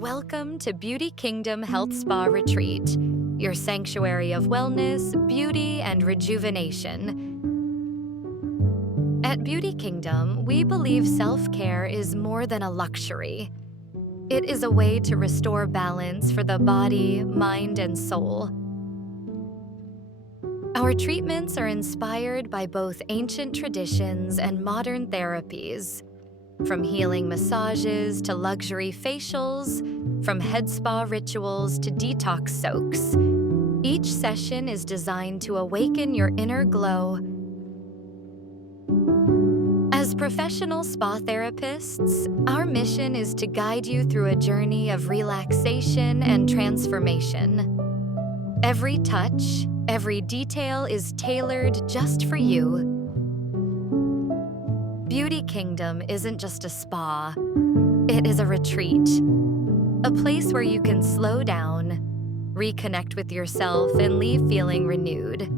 Welcome to Beauty Kingdom Health Spa Retreat, your sanctuary of wellness, beauty, and rejuvenation. At Beauty Kingdom, we believe self-care is more than a luxury. It is a way to restore balance for the body, mind, and soul. Our treatments are inspired by both ancient traditions and modern therapies. From healing massages to luxury facials, from head spa rituals to detox soaks, each session is designed to awaken your inner glow. As professional spa therapists, our mission is to guide you through a journey of relaxation and transformation. Every touch, every detail is tailored just for you. Beauty Kingdom isn't just a spa, it is a retreat. A place where you can slow down, reconnect with yourself, and leave feeling renewed.